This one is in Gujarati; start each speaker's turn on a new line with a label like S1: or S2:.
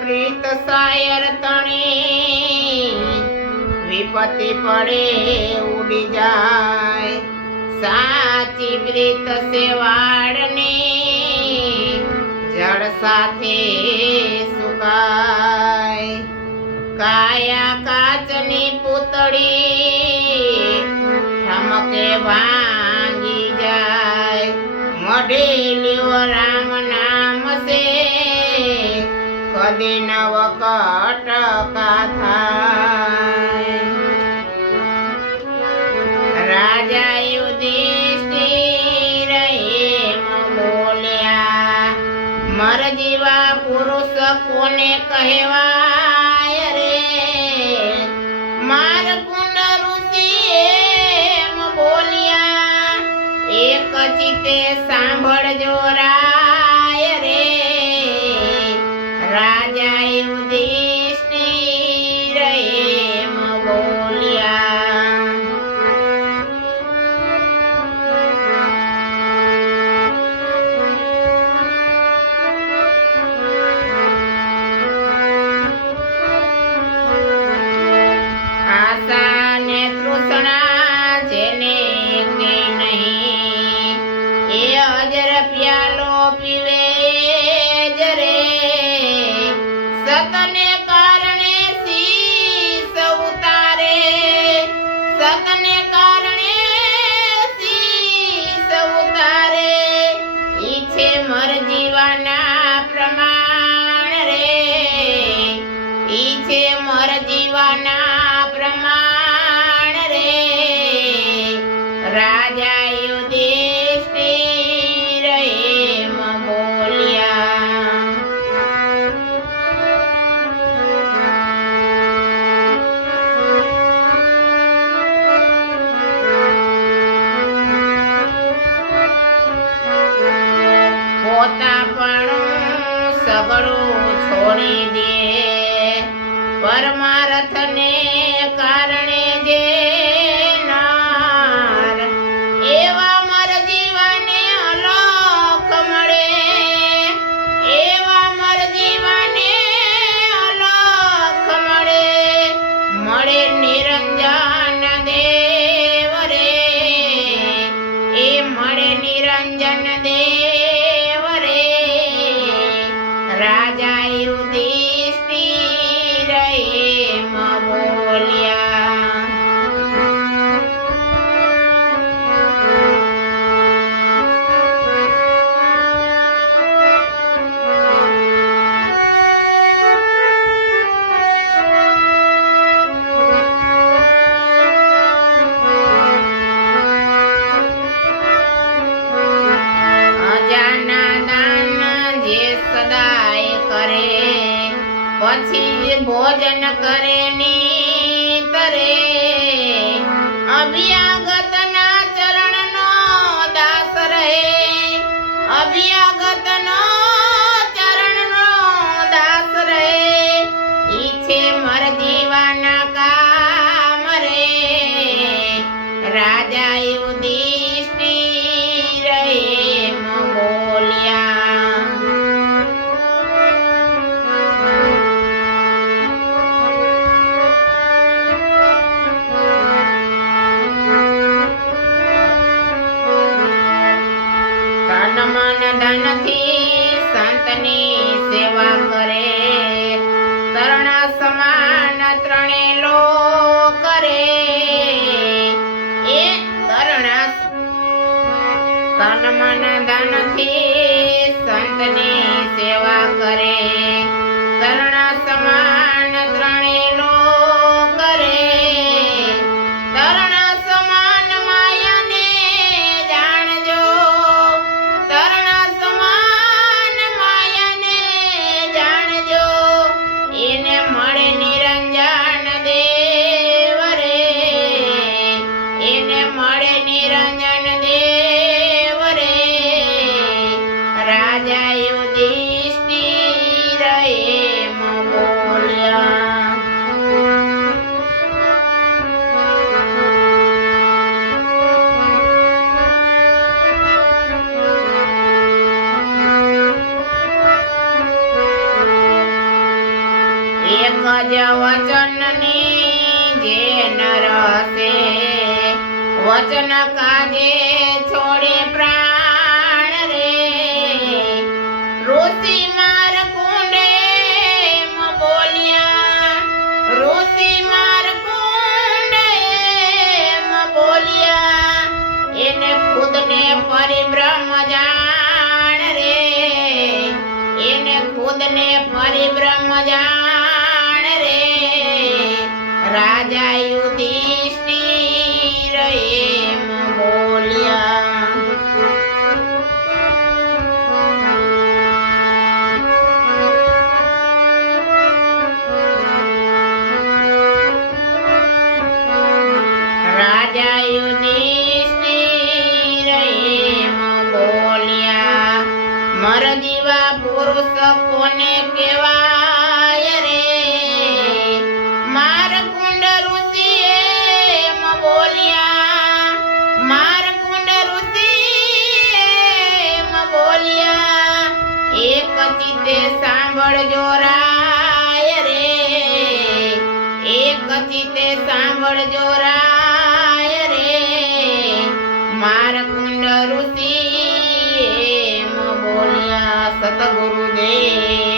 S1: પ્રીત સાયર તણી વિપત્તિ પડે ઉડી જાય. સાચી પ્રીત સેવાડની જળ સાથે સુકાય. કાયા કાચની પૂતળી ઠમકે ભાંગી જાય. મઢે લ્યો રામ કદી નવ કટકા રાજા યુધિષ્ઠિર બોલ્યા મર જેવા પુરુષ કોને કહેવાય રે? માર કુંડ ઋષિ બોલ્યા, એક ચિતે સાંભળજો રાય સગડું છોડી દે. પરમારથને કારણે જે એવા મર અલોખ મળે. એવા મર અલોખ મળે. મળે નિરંજન દેવ એ મળે નિરંજન દેવ પછી ભોજન કરે નીતરે. અભ્યાગતના ધનથી સંતની સેવા કરે. તરણા સમાન ત્રણે લો કરે. એ તરણા તન મન ધનથી રાજા યુધિષ્ઠિર એમ બોલ્યા એક જ વચનની જે નરસે વચન કાજે પરિબ્રહ્મ જાણ રે. રાજા યુધિષ્ઠિર એમ બોલ્યા. રાજા યુધિષ્ઠિર એમ બોલ્યા. મર દીવા પુરુષ કોને કહેવાય ચિત્તે સાંભળજો રાય રે. એક ચિત્તે સાંભળજો રાય રે. માર કુંડ ઋષિ બોલ્યા સતગુરુદેવને